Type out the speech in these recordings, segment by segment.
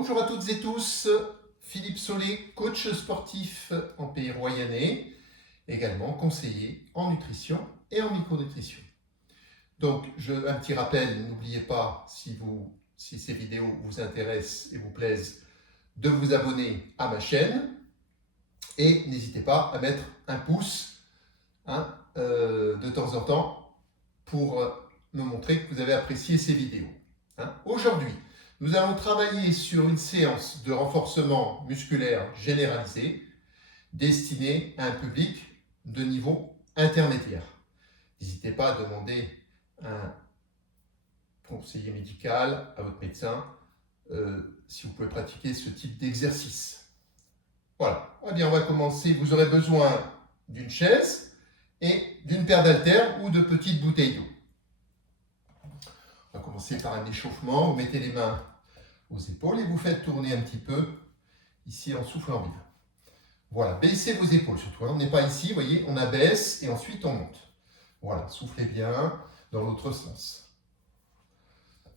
Bonjour à toutes et tous, Philippe Solé, coach sportif en Pays Royannais, également conseiller en nutrition et en micronutrition. Donc, un petit rappel, n'oubliez pas, si ces vidéos vous intéressent et vous plaisent, de vous abonner à ma chaîne et n'hésitez pas à mettre un pouce de temps en temps pour me montrer que vous avez apprécié ces vidéos. Aujourd'hui, nous allons travailler sur une séance de renforcement musculaire généralisé destinée à un public de niveau intermédiaire. N'hésitez pas à demander à un conseiller médical, à votre médecin, si vous pouvez pratiquer ce type d'exercice. Voilà. Eh bien, on va commencer. Vous aurez besoin d'une chaise et d'une paire d'haltères ou de petites bouteilles d'eau. On va commencer par un échauffement. Vous mettez les mains aux épaules et vous faites tourner un petit peu ici en soufflant bien. Voilà, baissez vos épaules surtout. On n'est pas ici, vous voyez, on abaisse et ensuite on monte. Voilà, soufflez bien dans l'autre sens.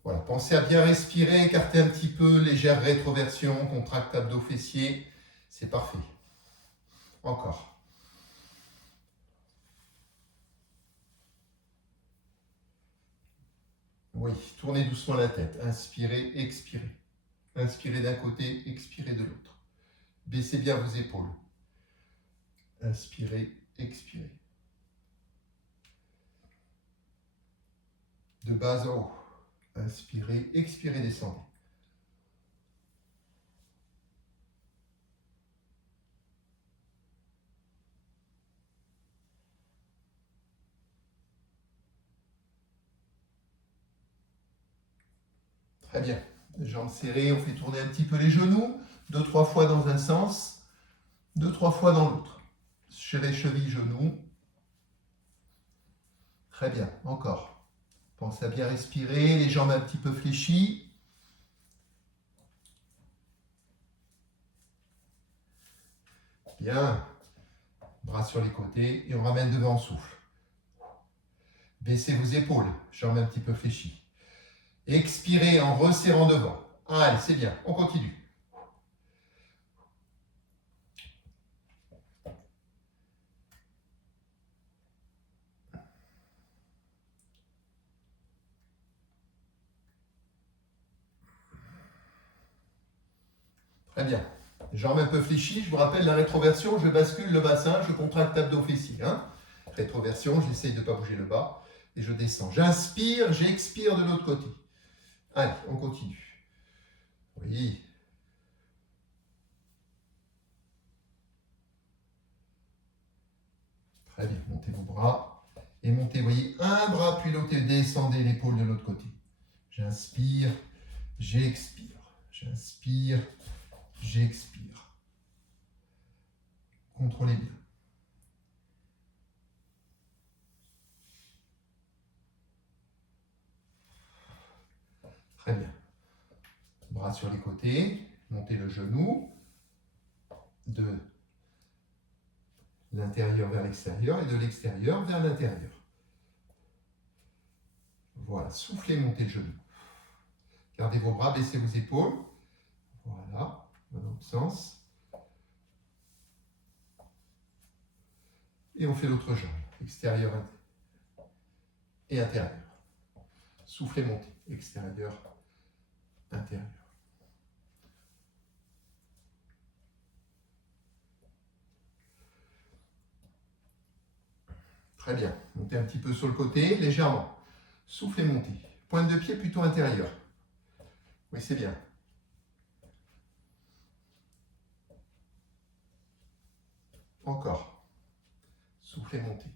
Voilà, pensez à bien respirer, écartez un petit peu, légère rétroversion, contracte abdos-fessiers. C'est parfait. Encore. Oui, tournez doucement la tête. Inspirez, expirez. Inspirez d'un côté, expirez de l'autre. Baissez bien vos épaules. Inspirez, expirez. De bas en haut. Inspirez, expirez, descendez. Très bien. Les jambes serrées, on fait tourner un petit peu les genoux. 2-3 fois dans un sens, 2-3 fois dans l'autre. Chez les chevilles, genoux. Très bien, encore. Pensez à bien respirer, les jambes un petit peu fléchies. Bien. Bras sur les côtés et on ramène devant, on souffle. Baissez vos épaules, jambes un petit peu fléchies. Expirez en resserrant devant. Allez, c'est bien, on continue. Très bien. Jambes un peu fléchies, je vous rappelle la rétroversion, je bascule le bassin, je contracte abdos-fessiers. Rétroversion, j'essaye de ne pas bouger le bas et je descends. J'inspire, j'expire de l'autre côté. Allez, on continue. Oui. Très bien, montez vos bras et montez, vous voyez, un bras puis l'autre et descendez l'épaule de l'autre côté. J'inspire, j'expire. J'inspire, j'expire. Contrôlez bien. Très bien. Bras sur les côtés, montez le genou de l'intérieur vers l'extérieur et de l'extérieur vers l'intérieur. Voilà, soufflez, montez le genou. Gardez vos bras, baissez vos épaules. Voilà, dans l'autre sens. Et on fait l'autre jambe, extérieur et intérieur. Soufflez, montez, extérieur, intérieur. Très bien, montez un petit peu sur le côté, légèrement. Soufflez, montez. Pointe de pied plutôt intérieure. Oui, c'est bien. Encore. Soufflez, montez.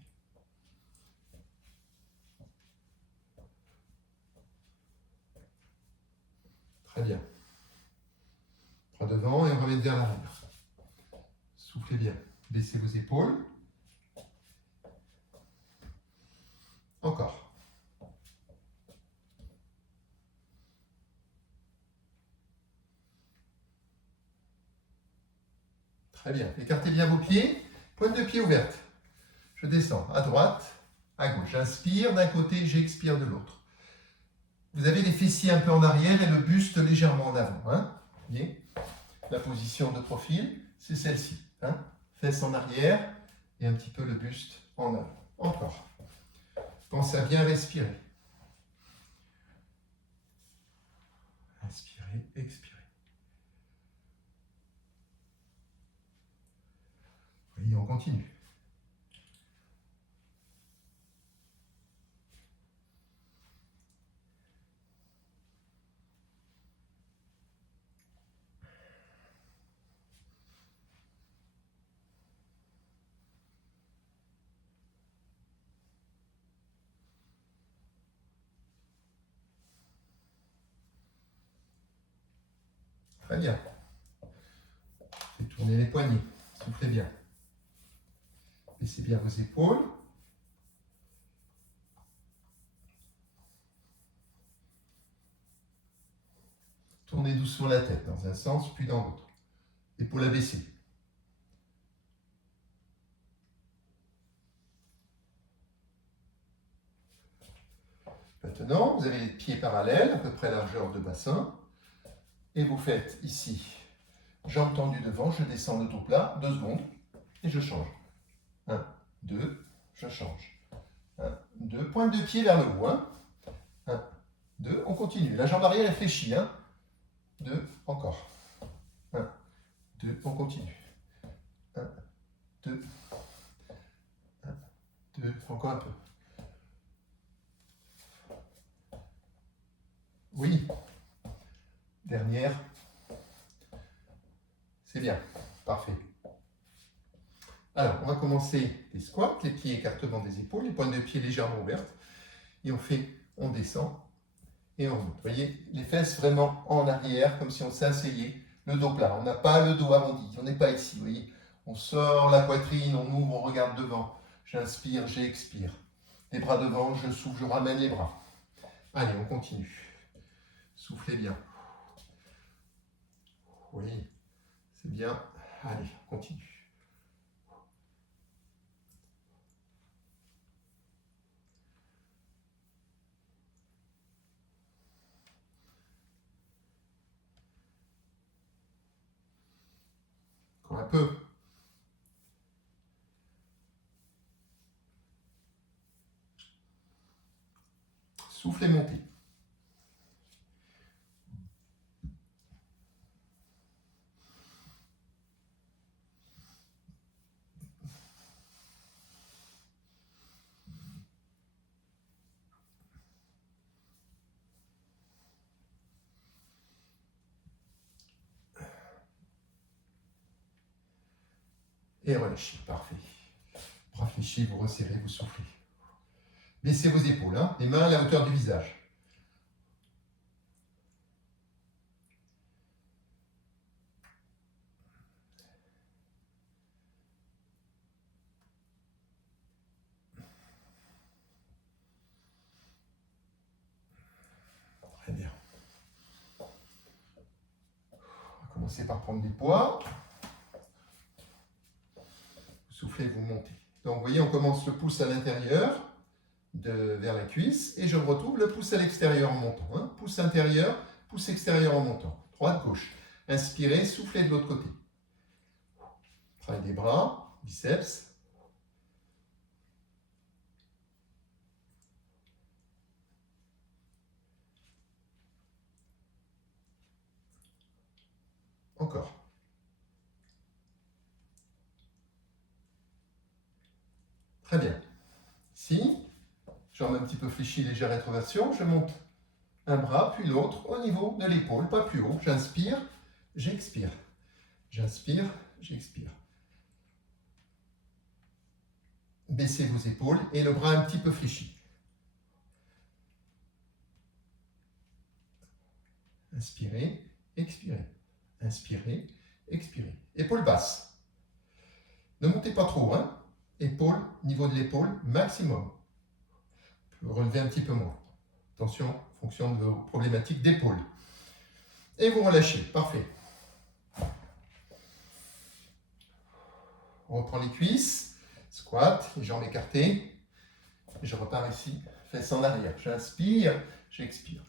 Très bien. Bras devant et on ramène vers l'arrière. Soufflez bien. Baissez vos épaules. Encore. Très bien. Écartez bien vos pieds. Pointe de pied ouverte. Je descends à droite, à gauche. J'inspire d'un côté, j'expire de l'autre. Vous avez les fessiers un peu en arrière et le buste légèrement en avant. Voyez, la position de profil, c'est celle-ci. Hein, fesses en arrière et un petit peu le buste en avant. Encore. Pensez à bien respirer. Inspirez, expirez. Et on continue. Très bien. Faites tourner les poignets. Soufflez bien. Baissez bien vos épaules. Tournez doucement la tête dans un sens puis dans l'autre. Épaules abaissées. Maintenant, vous avez les pieds parallèles, à peu près largeur de bassin. Et vous faites ici, jambes tendues devant, je descends le dos plat, 2 secondes, et je change. 1, 2, je change. 1, 2, pointe de pied vers le haut. 1, 2, on continue. La jambe arrière est fléchie. 1, 2, encore. 1, 2, on continue. 1, 2, 1, 2, encore un peu. Oui. Dernière. C'est bien. Parfait. Alors, on va commencer les squats, les pieds écartement des épaules, les pointes de pied légèrement ouvertes. Et on descend et on monte. Vous voyez, les fesses vraiment en arrière, comme si on s'asseyait, le dos plat. On n'a pas le dos arrondi, on n'est pas ici, vous voyez. On sort la poitrine, on ouvre, on regarde devant. J'inspire, j'expire. Les bras devant, je souffle, je ramène les bras. Allez, on continue. Soufflez bien. Oui, c'est bien. Allez, on continue. Encore un peu. Soufflez, montez. Et relâchez, parfait. Bras fléchis, vous resserrez, vous soufflez. Baissez vos épaules, hein, les mains à la hauteur du visage. Très bien. On va commencer par prendre des poids. Vous soufflez, vous montez. Donc, vous voyez, on commence le pouce à l'intérieur, vers la cuisse, et je retrouve le pouce à l'extérieur en montant. Hein. Pouce intérieur, pouce extérieur en montant. Droite, gauche. Inspirez, soufflez de l'autre côté. Travail des bras, biceps. Encore. Très bien. Ici, jambes un petit peu fléchies, légère rétroversion, je monte un bras, puis l'autre, au niveau de l'épaule, pas plus haut. J'inspire, j'expire. J'inspire, j'expire. Baissez vos épaules et le bras un petit peu fléchi. Inspirez, expirez. Inspirez, expirez. Épaule basse. Ne montez pas trop, hein. Épaule, niveau de l'épaule, maximum. Relevez un petit peu moins. Attention, en fonction de vos problématiques d'épaule. Et vous relâchez, parfait. On reprend les cuisses, squat, les jambes écartées. Et je repars ici, fesses en arrière. J'inspire, j'expire.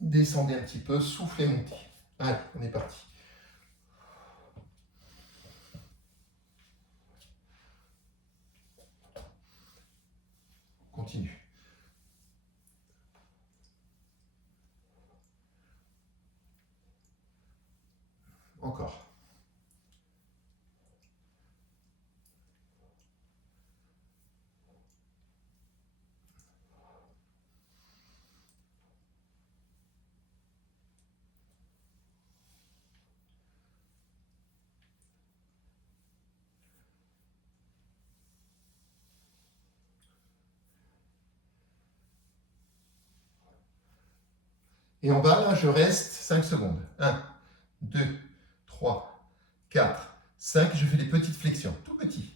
Descendez un petit peu, soufflez, montez. Allez, on est parti. Continue. Encore. Et en bas, là, je reste 5 secondes. 1, 2, 3, 4, 5. Je fais des petites flexions, tout petit.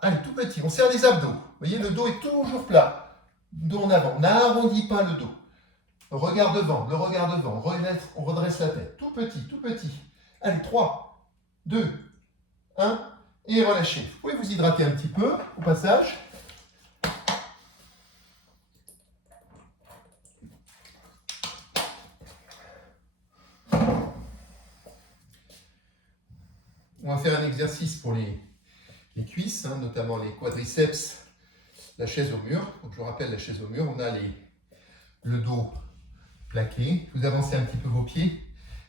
Allez, tout petit. On serre les abdos. Vous voyez, le dos est toujours plat. Dos en avant. On n'arrondit pas le dos. Le regard devant, le regard devant. On redresse la tête. Tout petit, tout petit. Allez, 3, 2, 1. Et relâchez. Vous pouvez vous hydrater un petit peu au passage. On va faire un exercice pour les cuisses, hein, notamment les quadriceps, la chaise au mur. Donc, je vous rappelle la chaise au mur, on a le dos plaqué. Vous avancez un petit peu vos pieds.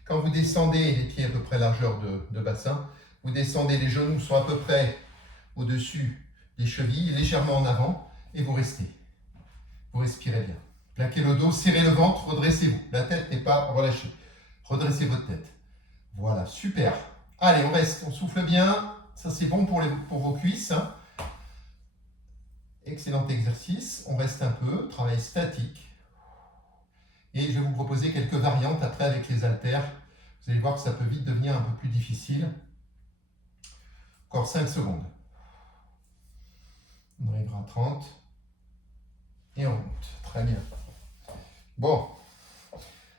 Quand vous descendez, les pieds à peu près largeur de bassin, vous descendez, les genoux sont à peu près au-dessus des chevilles, légèrement en avant, et vous restez. Vous respirez bien. Plaquez le dos, serrez le ventre, redressez-vous. La tête n'est pas relâchée. Redressez votre tête. Voilà, super. Allez, on reste, on souffle bien. Ça, c'est bon pour vos cuisses. Hein. Excellent exercice. On reste un peu, travail statique. Et je vais vous proposer quelques variantes après avec les haltères. Vous allez voir que ça peut vite devenir un peu plus difficile. Encore 5 secondes. On arrivera à 30. Et on monte. Très bien. Bon.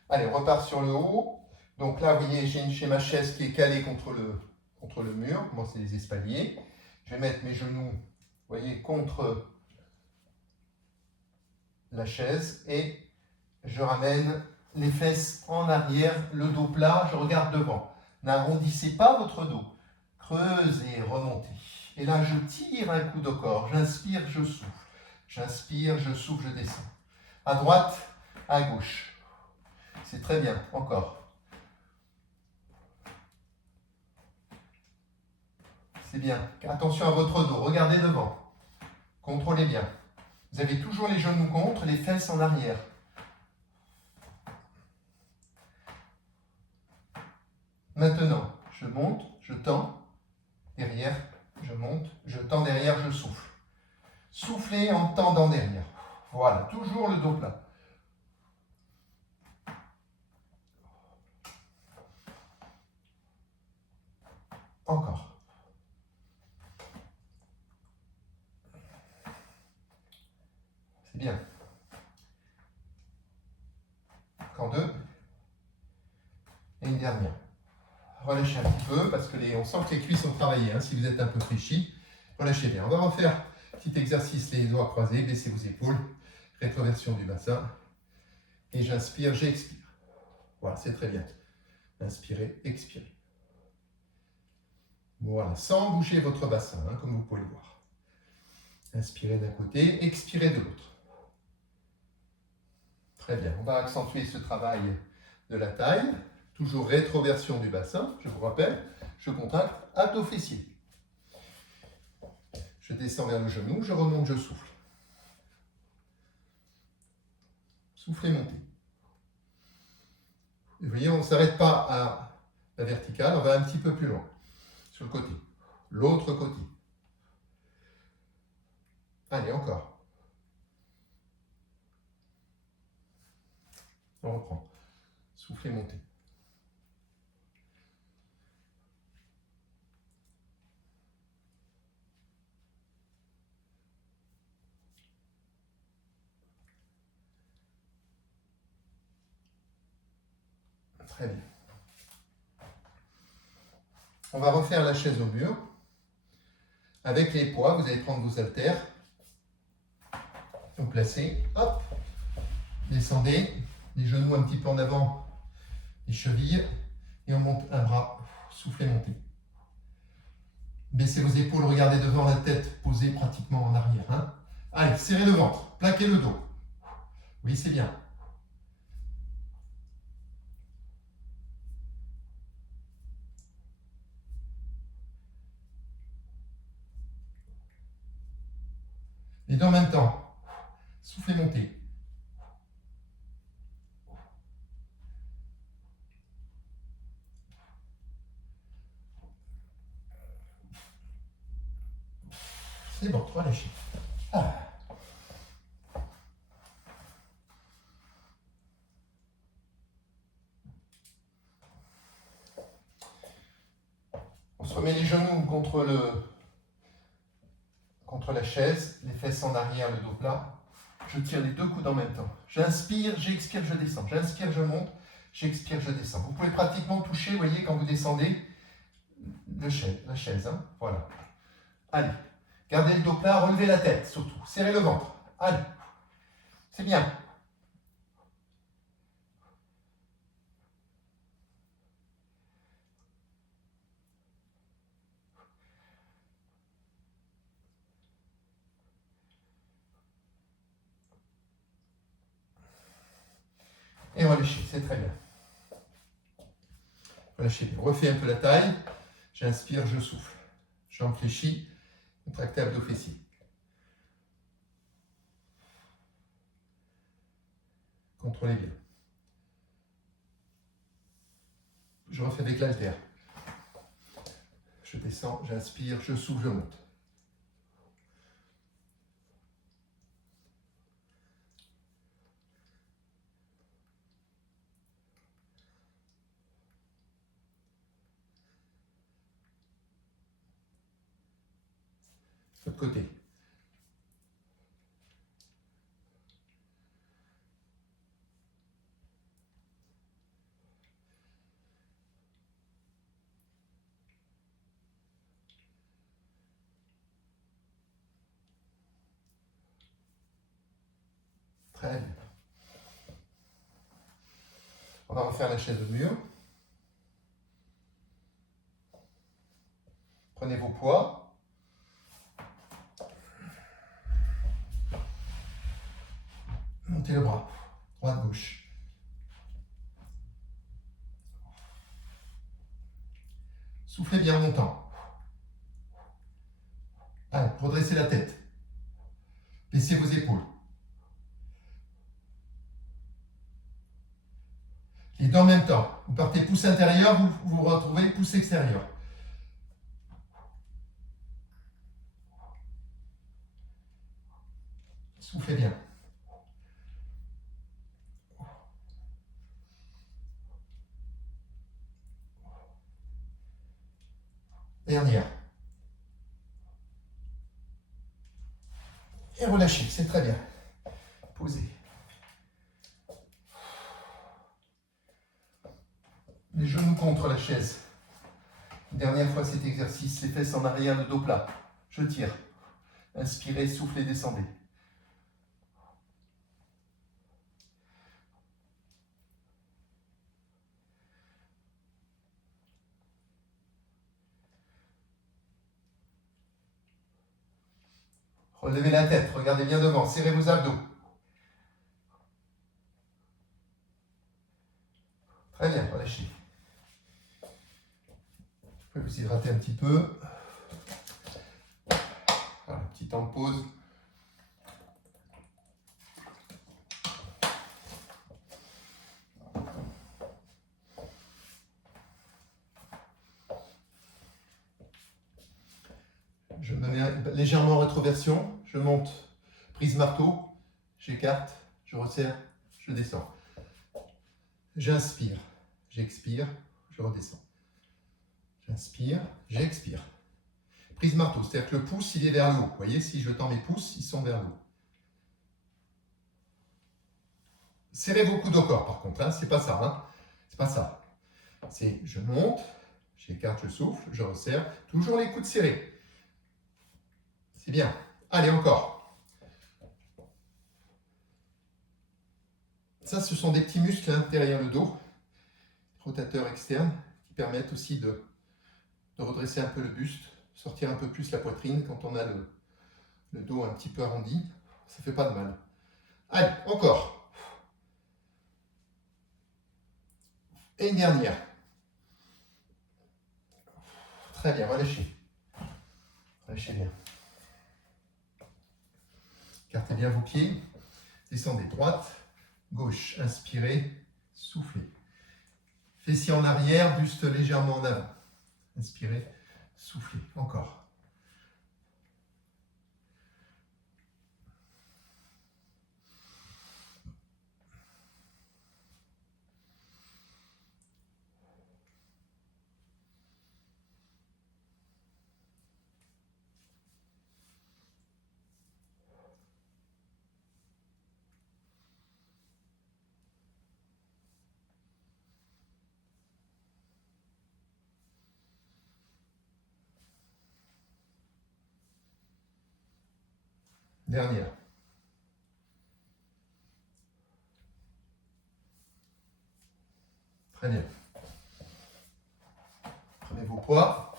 Allez, on repart sur le haut. Donc là, vous voyez, j'ai ma chaise qui est calée contre le mur. Moi, c'est les espaliers. Je vais mettre mes genoux, vous voyez, contre la chaise et je ramène les fesses en arrière, le dos plat, je regarde devant. N'arrondissez pas votre dos. Creusez, remontez. Et là, je tire un coup de corps. J'inspire, je souffle. J'inspire, je souffle, je descends. À droite, à gauche. C'est très bien. Encore. C'est bien. Attention à votre dos. Regardez devant. Contrôlez bien. Vous avez toujours les genoux contre, les fesses en arrière. Maintenant, je monte, je tends. Derrière, je monte, je tends derrière, je souffle. Soufflez en tendant derrière. Voilà, toujours le dos plat. Encore. C'est bien. Encore 2. Et une dernière. Relâchez un petit peu parce que on sent que les cuisses ont travaillé. Hein, si vous êtes un peu fléchi, relâchez bien. On va refaire un petit exercice, les doigts croisés, baissez vos épaules, rétroversion du bassin. Et j'inspire, j'expire. Voilà, c'est très bien. Inspirez, expirez. Voilà, sans bouger votre bassin, hein, comme vous pouvez le voir. Inspirez d'un côté, expirez de l'autre. Très bien, on va accentuer ce travail de la taille. Toujours rétroversion du bassin, je vous rappelle. Je contracte abdos fessiers. Je descends vers le genou, je remonte, je souffle. Soufflez, montez. Vous voyez, on ne s'arrête pas à la verticale, on va un petit peu plus loin. Sur le côté. L'autre côté. Allez, encore. On reprend. Soufflez, montez. Très bien. On va refaire la chaise au mur. Avec les poids, vous allez prendre vos haltères. Vous placez, hop, descendez, les genoux un petit peu en avant, les chevilles, Et on monte un bras, soufflez, montez. Baissez vos épaules, regardez devant la tête, posée pratiquement en arrière. Hein. Allez, serrez le ventre, plaquez le dos. Oui, c'est bien. Les deux en même temps. Soufflez, montez. C'est bon, relâchez. Ah. On se remet les genoux contre la chaise, les fesses en arrière, le dos plat. Je tire les deux coudes en même temps. J'inspire, j'expire, je descends. J'inspire, je monte. J'expire, je descends. Vous pouvez pratiquement toucher, vous voyez, quand vous descendez, la chaise. Hein. Voilà. Allez. Gardez le dos plat, relevez la tête surtout. Serrez le ventre. Allez. C'est bien. Et relâchez, c'est très bien. Relâchez bien. Refais un peu la taille. J'inspire, je souffle. Jambes fléchies, contractez abdos fessiers. Contrôlez bien. Je refais avec l'haltère. Je descends, j'inspire, je souffle, je monte. L'autre côté. Très bien. On va refaire la chaise au mur. Prenez vos poids. Montez le bras. Droite, gauche. Soufflez bien longtemps. Allez, redressez la tête. Baissez vos épaules. Les deux en même temps. Vous partez pouce intérieur, vous retrouvez pouce extérieur. Soufflez bien. Dernière. Et relâchez, c'est très bien. Posez. Les genoux contre la chaise. Dernière fois cet exercice, les fesses en arrière, le dos plat. Je tire. Inspirez, soufflez, descendez. Relevez la tête, regardez bien devant, serrez vos abdos. Très bien, relâchez. Vous pouvez vous hydrater un petit peu. Voilà, petit temps de pause. Je me mets légèrement en rétroversion, je monte, prise marteau, j'écarte, je resserre, je descends. J'inspire, j'expire, je redescends. J'inspire, j'expire. Prise marteau, c'est-à-dire que le pouce, il est vers le haut. Vous voyez, si je tends mes pouces, ils sont vers le haut. Serrez vos coudes au corps, par contre, hein, c'est pas ça. Hein, c'est pas ça. C'est je monte, j'écarte, je souffle, je resserre. Toujours les coudes serrés. C'est bien. Allez, encore. Ça, ce sont des petits muscles hein, derrière le dos. Rotateur externe. permettent aussi de redresser un peu le buste, sortir un peu plus la poitrine quand on a le dos un petit peu arrondi. Ça ne fait pas de mal. Allez, encore. Et une dernière. Très bien, relâchez. Relâchez bien. Écartez bien vos pieds. Descendez droite, gauche. Inspirez, soufflez. Fessiers en arrière, buste légèrement en avant. Inspirez, soufflez. Encore. Dernière. Très bien. Prenez vos poids.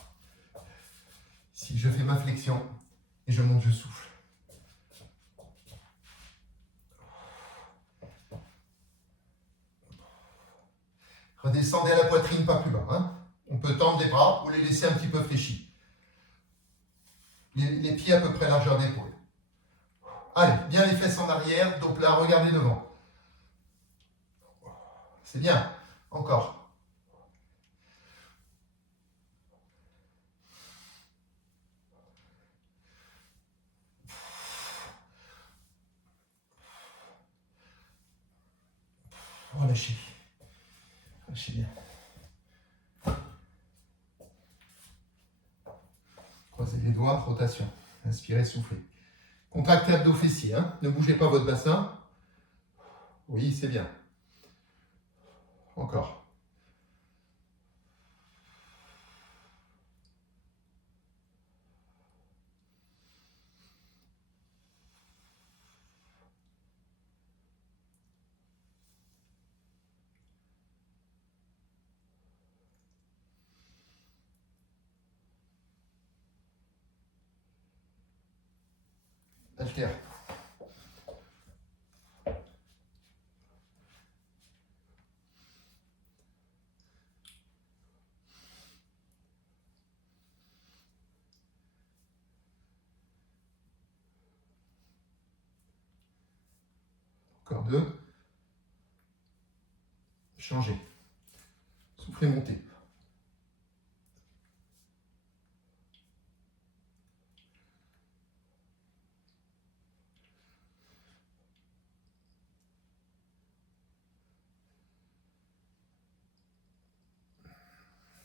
Ici, je fais ma flexion et je monte, je souffle. Redescendez à la poitrine, pas plus bas. Hein. On peut tendre les bras ou les laisser un petit peu fléchis. Les pieds à peu près largeur d'épaule. Allez, bien les fesses en arrière, dos plat, regardez devant. C'est bien. Encore. Relâchez. Relâchez bien. Croisez les doigts, rotation. Inspirez, soufflez. Contractez abdos fessiers. Hein. Ne bougez pas votre bassin. Oui, c'est bien. Encore. Altère. Encore 2. Changez. Soufflez, montez.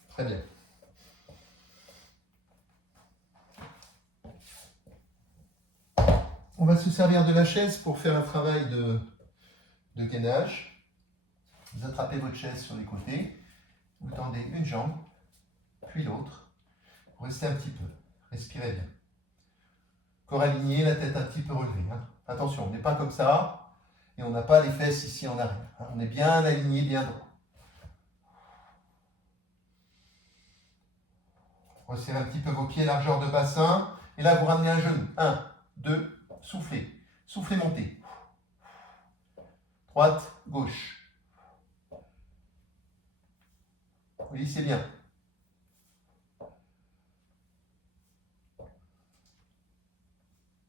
Très bien. On va se servir de la chaise pour faire un travail de gainage. Vous attrapez votre chaise sur les côtés, vous tendez une jambe, puis l'autre. Vous restez un petit peu, respirez bien. Corps aligné, la tête un petit peu relevée. Hein. Attention, on n'est pas comme ça, et on n'a pas les fesses ici en arrière. Hein. On est bien aligné, bien droit. Resserrez un petit peu vos pieds, largeur de bassin, et là vous ramenez un genou. 1, 2, soufflez. Soufflez, montez. Droite, gauche. Oui, c'est bien.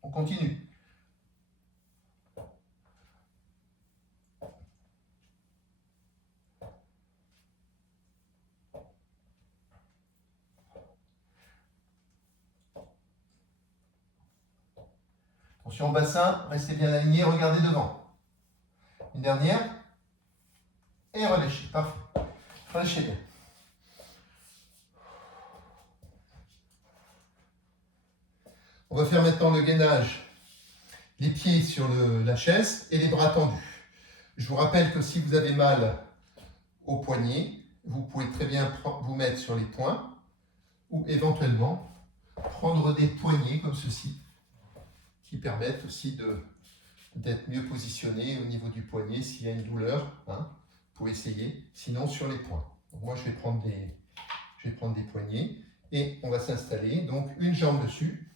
On continue. Attention au bassin, restez bien aligné, regardez devant. Une dernière. Et relâchez, parfait. Relâchez bien. On va faire maintenant le gainage. Les pieds sur la chaise et les bras tendus. Je vous rappelle que si vous avez mal au poignet, vous pouvez très bien vous mettre sur les poings ou éventuellement prendre des poignets comme ceci qui permettent aussi d'être mieux positionné au niveau du poignet s'il y a une douleur. Hein, vous pouvez essayer, sinon sur les poings. Donc moi je vais prendre Je vais prendre des poignées et on va s'installer. Donc une jambe dessus.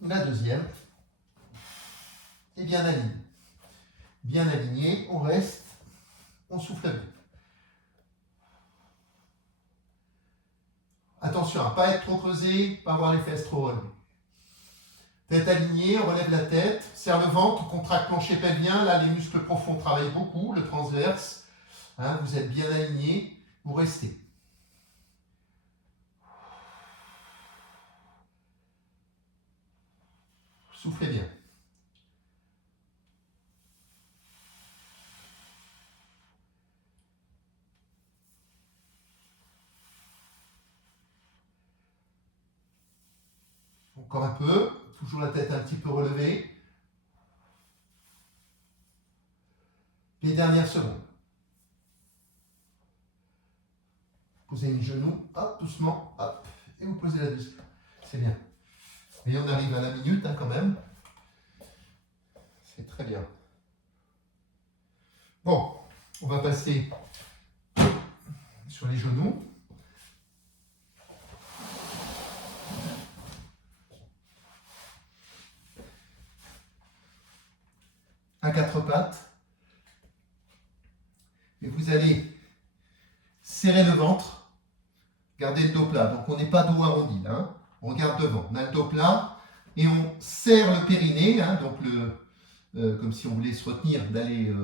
La deuxième. Et bien alignée. Bien aligné, on reste, on souffle bien. Attention à ne pas être trop creusé, pas avoir les fesses trop relevées. Tête alignée, on relève la tête, serre le ventre, contracte plancher pelvien. Là, les muscles profonds travaillent beaucoup, le transverse. Hein, vous êtes bien aligné, vous restez. Soufflez bien. Encore un peu, toujours la tête un petit peu relevée. Les dernières secondes. Posez une genou, hop, doucement, hop, et vous posez la deuxième. C'est bien. Et on arrive à la minute hein, quand même. C'est très bien. Bon, on va passer sur les genoux. À quatre pattes. Et vous allez serrer le ventre, garder le dos plat. Donc on n'est pas dos arrondi, hein. On regarde devant. On a le dos plat et on serre le périnée, hein, donc comme si on voulait se retenir d'aller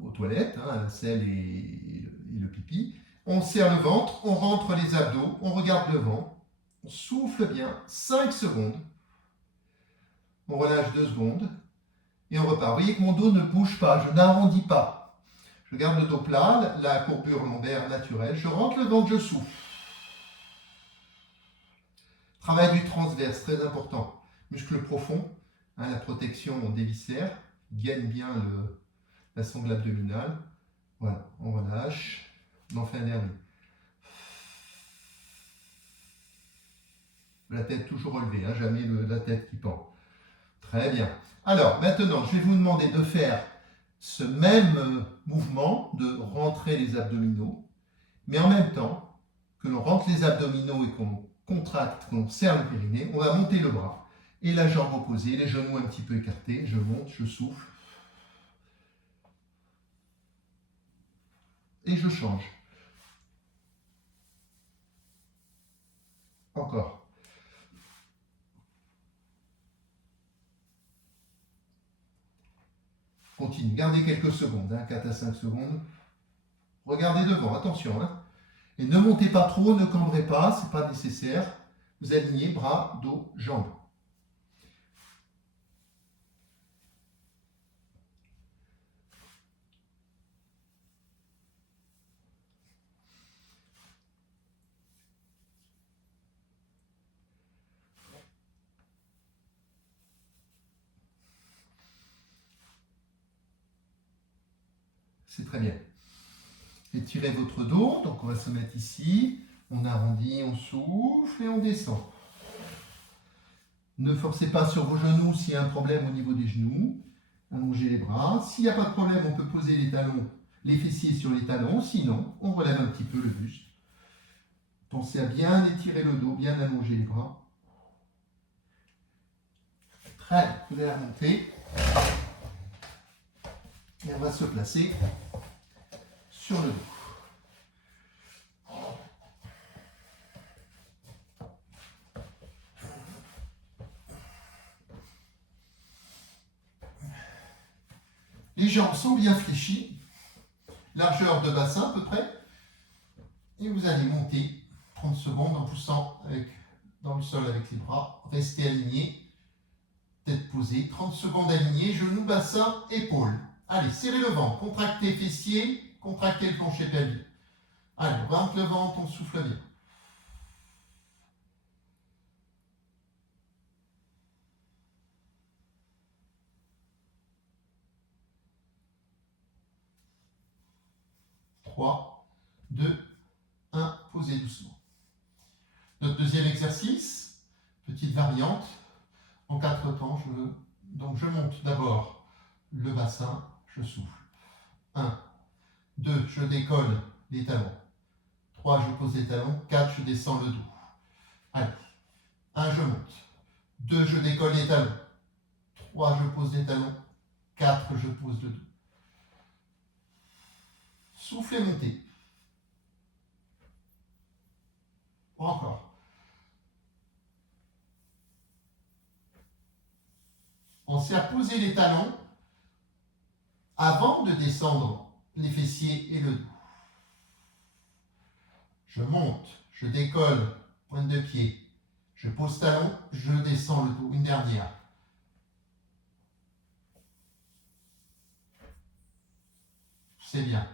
aux toilettes, hein, la selle et le pipi. On serre le ventre, on rentre les abdos, on regarde devant, on souffle bien 5 secondes, on relâche 2 secondes et on repart. Vous voyez que mon dos ne bouge pas, je n'arrondis pas. Je garde le dos plat, la courbure lombaire naturelle, je rentre le ventre, je souffle. Travail du transverse, très important. Muscle profond, hein, la protection des viscères, gagne bien la sangle abdominale. Voilà, on relâche. On en fait un dernier. La tête toujours relevée, hein, jamais la tête qui pend. Très bien. Alors, maintenant, je vais vous demander de faire ce même mouvement, de rentrer les abdominaux, mais en même temps que l'on rentre les abdominaux et qu'on contracte, qu'on serre le périnée, on va monter le bras et la jambe opposée, les genoux un petit peu écartés, je monte, je souffle et je change. Encore. Continue, gardez quelques secondes, hein, 4 à 5 secondes. Regardez devant, attention. Hein. Et ne montez pas trop, ne cambrez pas, ce n'est pas nécessaire. Vous alignez bras, dos, jambes. C'est très bien. Étirez votre dos, donc on va se mettre ici. On arrondit, on souffle et on descend. Ne forcez pas sur vos genoux s'il y a un problème au niveau des genoux. Allongez les bras. S'il n'y a pas de problème, on peut poser les talons, les fessiers sur les talons. Sinon, on relève un petit peu le buste. Pensez à bien étirer le dos, bien allonger les bras. Très bien. Vous allez remonter. Et on va se placer sur le dos. Les jambes sont bien fléchies, largeur de bassin à peu près, et vous allez monter 30 secondes en poussant dans le sol avec les bras, restez aligné, tête posée, 30 secondes aligné, genoux, bassin, épaules. Allez, serrez le ventre, contractez fessiers, contractez le plancher pelvien. Allez, on rentre le ventre, on souffle bien. Trois, 2, 1, posez doucement. Notre deuxième exercice, petite variante, en 4 temps, donc je monte d'abord le bassin, je souffle. 1, 1, 2, je décolle les talons. 3, je pose les talons. 4, je descends le dos. Allez. 1, je monte. 2, je décolle les talons. 3, je pose les talons. 4, je pose le dos. Soufflez, montez. Encore. Pensez à poser les talons avant de descendre les fessiers et le dos. Je monte, je décolle, pointe de pied. Je pose talon, je descends le dos. Une dernière. C'est bien.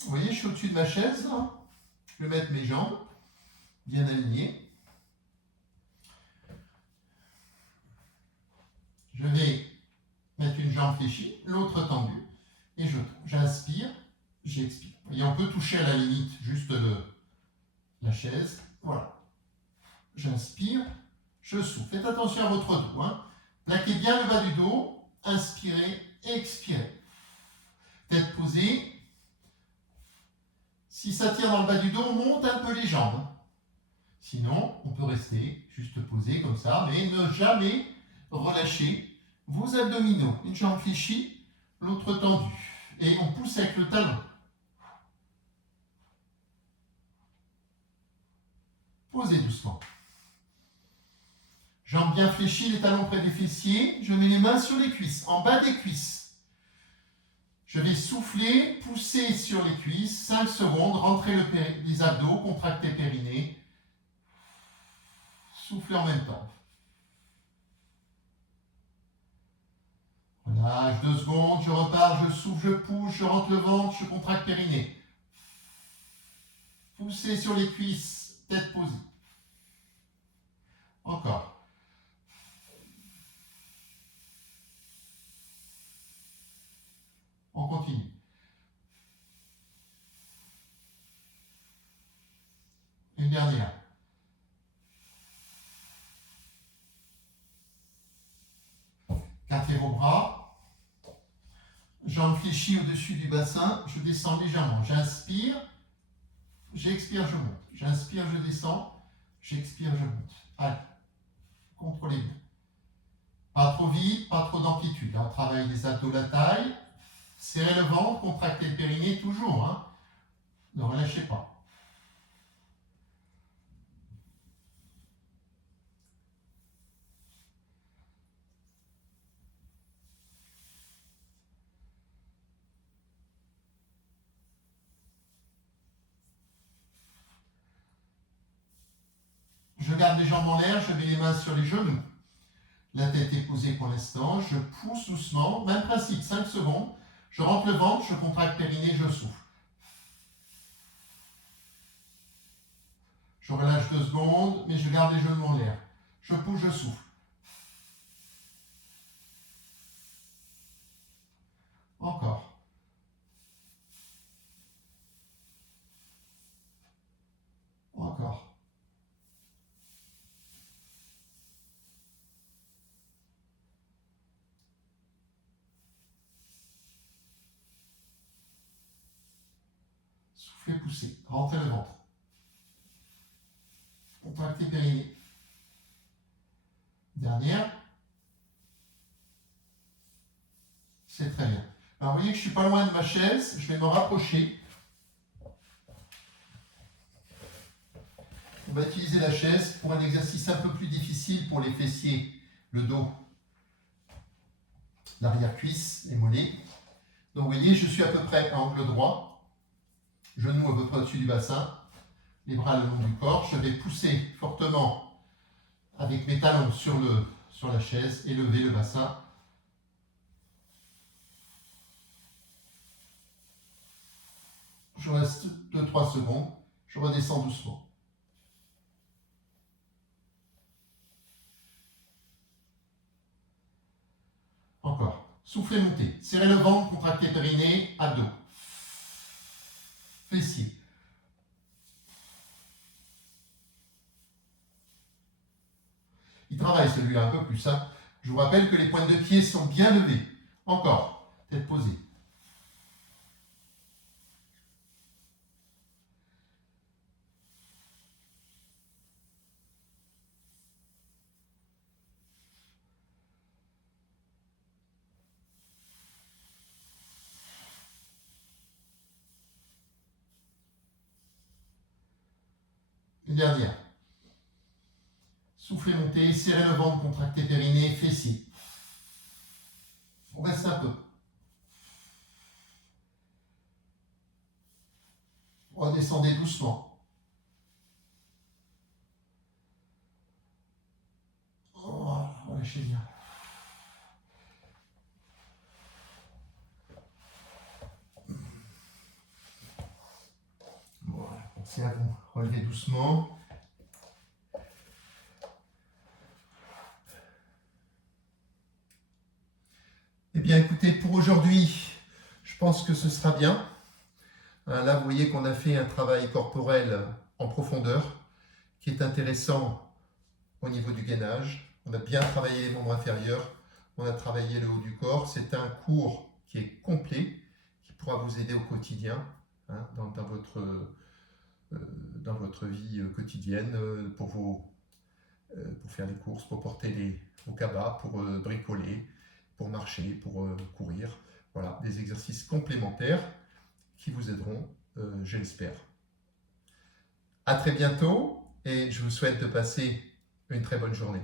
Vous voyez, je suis au-dessus de ma chaise, là. Je vais mettre mes jambes bien alignées. Je vais mettre une jambe fléchie, l'autre tendue, et j'inspire, j'expire. Et on peut toucher à la limite juste la chaise. Voilà. J'inspire, je souffle. Faites attention à votre dos. Hein. Plaquez bien le bas du dos. Inspirez, expirez. Tête posée. Si ça tire dans le bas du dos, on monte un peu les jambes. Sinon, on peut rester juste posé comme ça, mais ne jamais relâcher vos abdominaux. Une jambe fléchie, l'autre tendue. Et on pousse avec le talon. Posez doucement. Jambes bien fléchies, les talons près des fessiers. Je mets les mains sur les cuisses, en bas des cuisses. Je vais souffler, pousser sur les cuisses, 5 secondes, rentrer les abdos, contracter périnée. Souffler en même temps. Relâche 2 secondes, je repars, je souffle, je pousse, je rentre le ventre, je contracte périnée. Poussez sur les cuisses, tête posée. Encore. On continue. Une dernière. Carrez vos bras. Jambes fléchies au-dessus du bassin. Je descends légèrement. J'inspire. J'expire, je monte. J'inspire, je descends. J'expire, je monte. Allez. Contrôlez bien. Pas trop vite, pas trop d'amplitude. On travaille les abdos, la taille. Serrez le ventre, contractez le périnée toujours. Hein. Ne relâchez pas. Je garde les jambes en l'air, je mets les mains sur les genoux. La tête est posée pour l'instant, je pousse doucement, même principe, 5 secondes. Je rentre le ventre, je contracte périnée, je souffle. Je relâche 2 secondes, mais je garde les genoux en l'air. Je pousse, je souffle. Encore. Encore. Soufflez, poussez. Rentrez le ventre. Contractez périnée. Dernière. C'est très bien. Alors, vous voyez que je ne suis pas loin de ma chaise. Je vais me rapprocher. On va utiliser la chaise pour un exercice un peu plus difficile pour les fessiers, le dos, l'arrière-cuisse, les mollets. Donc, vous voyez, je suis à peu près à angle droit. Genoux à peu près au-dessus du bassin. Les bras le long du corps. Je vais pousser fortement avec mes talons sur la chaise et lever le bassin. Je reste 2-3 secondes. Je redescends doucement. Encore. Soufflez, montez. Serrez le ventre, contractez périnée, abdos. Fessiers. Il travaille celui-là un peu plus. Hein. Je vous rappelle que les pointes de pied sont bien levées. Encore, tête posée. Une dernière. Soufflez, montez, serrez le ventre, contractez périnée, fessier. On reste un peu. Redescendez doucement. Voilà, relâchez bien. Voilà, pensez à vous relever doucement. Eh bien, écoutez, pour aujourd'hui, je pense que ce sera bien. Là, vous voyez qu'on a fait un travail corporel en profondeur qui est intéressant au niveau du gainage. On a bien travaillé les membres inférieurs, on a travaillé le haut du corps. C'est un cours qui est complet, qui pourra vous aider au quotidien, hein, dans votre vie quotidienne, pour faire les courses, pour porter vos cabas, pour bricoler, pour marcher, pour courir. Voilà, des exercices complémentaires qui vous aideront, je l'espère. À très bientôt et je vous souhaite de passer une très bonne journée.